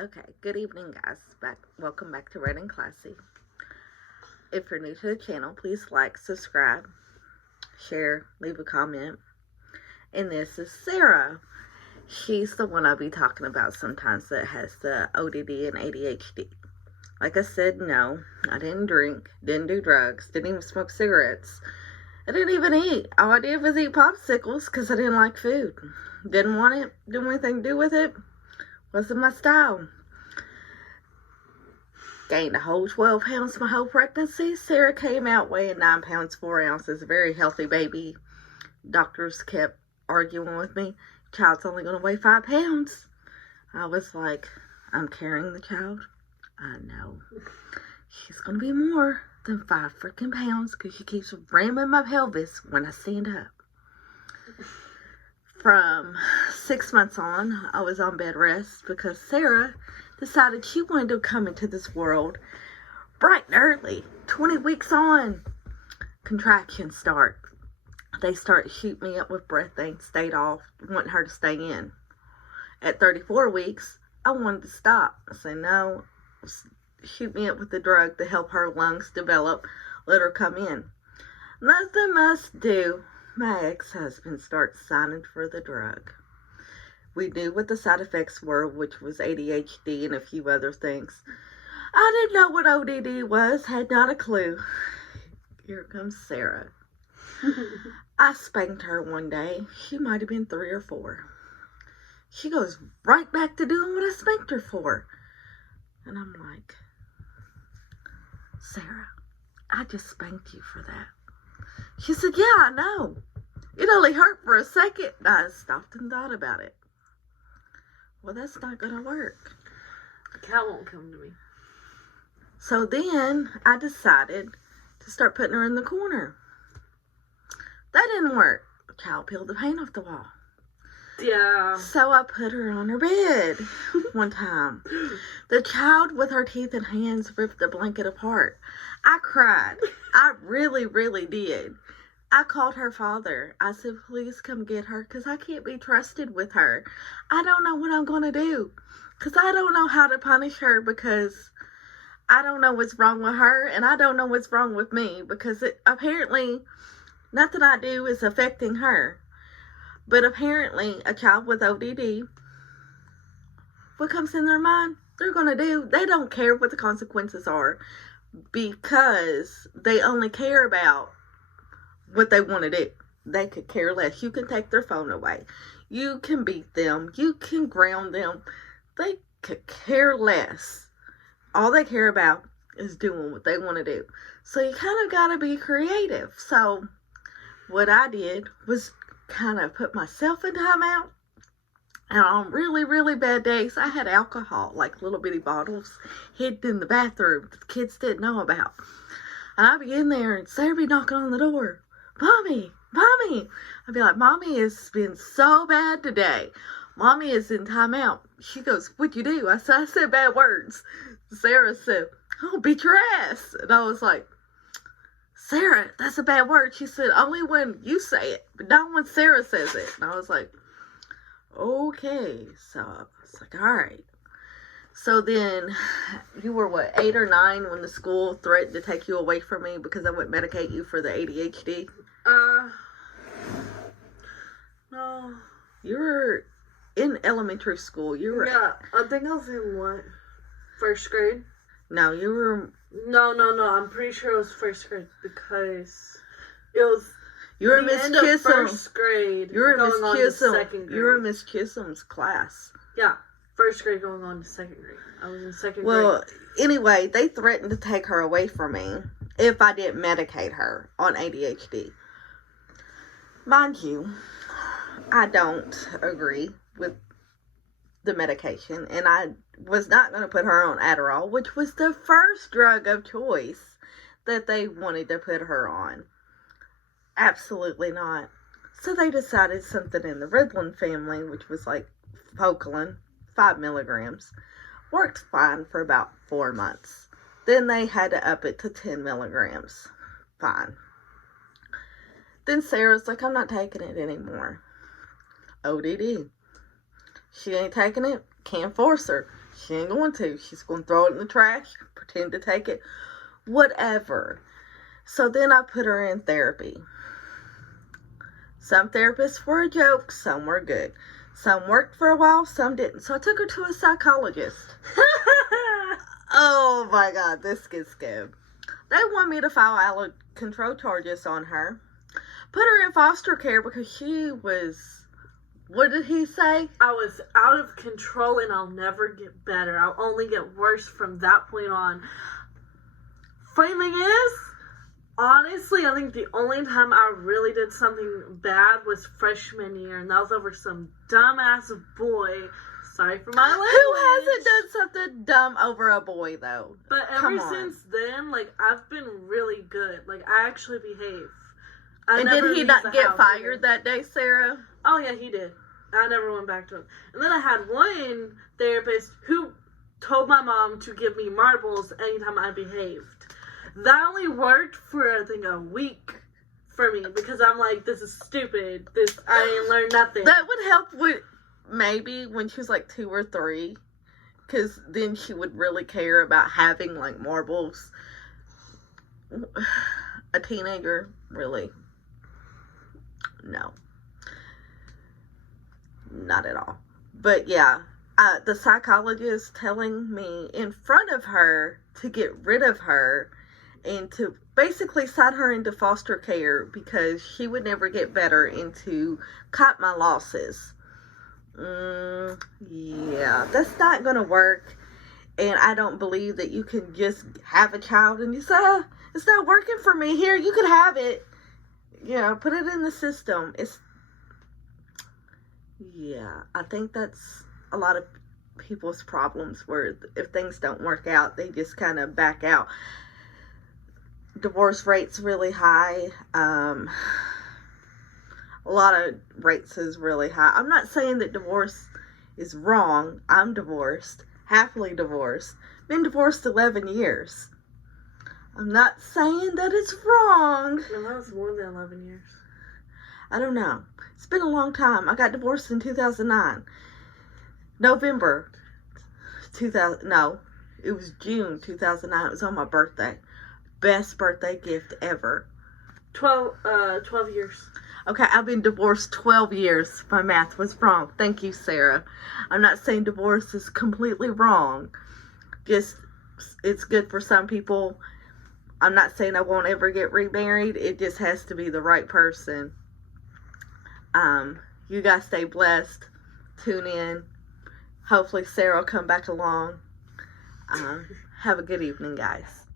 Okay, good evening, guys. Welcome back to Red and Classy. If you're new to the channel, please like, subscribe, share, leave a comment. And this is Sarah. She's the one I'll be talking about sometimes that has the ODD and ADHD. Like I said, no, I didn't drink, didn't do drugs, didn't even smoke cigarettes. I didn't even eat. All I did was eat popsicles because I didn't like food. Didn't want it, didn't want anything to do with it. Wasn't my style. Gained a whole 12 pounds my whole pregnancy. Sarah came out weighing 9 pounds 4 ounces. A very healthy baby. Doctors kept arguing with me. Child's only going to weigh 5 pounds. I was like, I'm carrying the child. I know. She's going to be more than 5 freaking pounds because she keeps ramming my pelvis when I stand up. From 6 months on, I was on bed rest because Sarah decided she wanted to come into this world bright and early. 20 weeks on, contractions start. They start shooting me up with breath things, stayed off, wanting her to stay in. At 34 weeks, I wanted to stop. I said, no, shoot me up with the drug to help her lungs develop, let her come in. Nothing must do. My ex-husband starts signing for the drug. We knew what the side effects were, which was ADHD and a few other things. I didn't know what ODD was, had not a clue. Here comes Sarah. I spanked her one day. She might have been 3 or 4. She goes right back to doing what I spanked her for. And I'm like, Sarah, I just spanked you for that. She said, yeah, I know. It only hurt for a second. I stopped and thought about it. Well, that's not going to work. The cat won't come to me. So then I decided to start putting her in the corner. That didn't work. The child peeled the paint off the wall. Yeah. So I put her on her bed one time. The child with her teeth and hands ripped the blanket apart. I cried. I really, really did. I called her father. I said, please come get her because I can't be trusted with her. I don't know what I'm going to do because I don't know how to punish her because I don't know what's wrong with her and I don't know what's wrong with me because apparently nothing I do is affecting her. But apparently a child with ODD, what comes in their mind, they're going to do. They don't care what the consequences are because they only care about what they want to do. They could care less. You can take their phone away. You can beat them. You can ground them. They could care less. All they care about is doing what they want to do. So you kind of got to be creative. So what I did was kind of put myself in timeout. And on really, really bad days, I had alcohol, like little bitty bottles, hidden in the bathroom that the kids didn't know about. And I'd be in there and Sarah be knocking on the door. Mommy, Mommy. I'd be like, Mommy has been so bad today. Mommy is in timeout. She goes, what'd you do? I said bad words. Sarah said, I'll beat your ass. And I was like, Sarah, that's a bad word. She said, only when you say it, but not when Sarah says it. And I was like, okay. So I was like, all right. So then, you were what, 8 or 9 when the school threatened to take you away from me because I wouldn't medicate you for the ADHD? No. You were in elementary school. You were... Yeah, I think I was in what? 1st grade? No, you were... No. I'm pretty sure it was 1st grade because it was... You were Miss Chisholm. 1st grade. You were Miss Chisholm. 2nd grade. You were Miss Chisholm's class. Yeah. 1st grade going on to 2nd grade. I was in 2nd grade. Well, anyway, they threatened to take her away from me if I didn't medicate her on ADHD. Mind you, I don't agree with the medication, and I was not going to put her on Adderall, which was the first drug of choice that they wanted to put her on. Absolutely not. So they decided something in the Ritalin family, which was like Focalin, 5 milligrams, worked fine for about 4 months. Then they had to up it to 10 milligrams. Fine. Then Sarah's like, I'm not taking it anymore. ODD. She ain't taking it. Can't force her. She ain't going to. She's going to throw it in the trash, pretend to take it, whatever. So then I put her in therapy. Some therapists were a joke, some were good. Some worked for a while, some didn't. So I took her to a psychologist. Oh my God, this gets good. They want me to file out control charges on her. Put her in foster care because she was, what did he say? I was out of control and I'll never get better. I'll only get worse from that point on. Funny thing is, honestly, I think the only time I really did something bad was freshman year, and that was over some dumbass boy. Sorry for my language. Who hasn't done something dumb over a boy, though? But ever since then, like, I've been really good. Like, I actually behave. And did he not get fired that day, Sarah? Oh, yeah, he did. I never went back to him. And then I had one therapist who told my mom to give me marbles anytime I behaved. That only worked for, I think, a week for me. Because I'm like, this is stupid. I ain't learned nothing. That would help with maybe when she was like 2 or 3. Because then she would really care about having, like, marbles. A teenager, really. No. Not at all. But yeah, the psychologist telling me in front of her to get rid of her and to basically sign her into foster care because she would never get better and to cut my losses. Yeah, that's not going to work. And I don't believe that you can just have a child and you say, it's not working for me. Here, you can have it. Put it in the system. I think that's a lot of people's problems where if things don't work out, they just kind of back out. Divorce rates really high. A lot of rates is really high. I'm not saying that divorce is wrong. I'm divorced, happily divorced. Been divorced 11 years. I'm not saying that it's wrong. No, that was more than 11 years. I don't know. It's been a long time. I got divorced in 2009. November 2000. No, it was June 2009. It was on my birthday. Best birthday gift ever. 12 years. Okay, I've been divorced 12 years. My math was wrong. Thank you, Sarah. I'm not saying divorce is completely wrong. Just, it's good for some people. I'm not saying I won't ever get remarried. It just has to be the right person. You guys stay blessed. Tune in. Hopefully Sarah will come back along. Have a good evening, guys.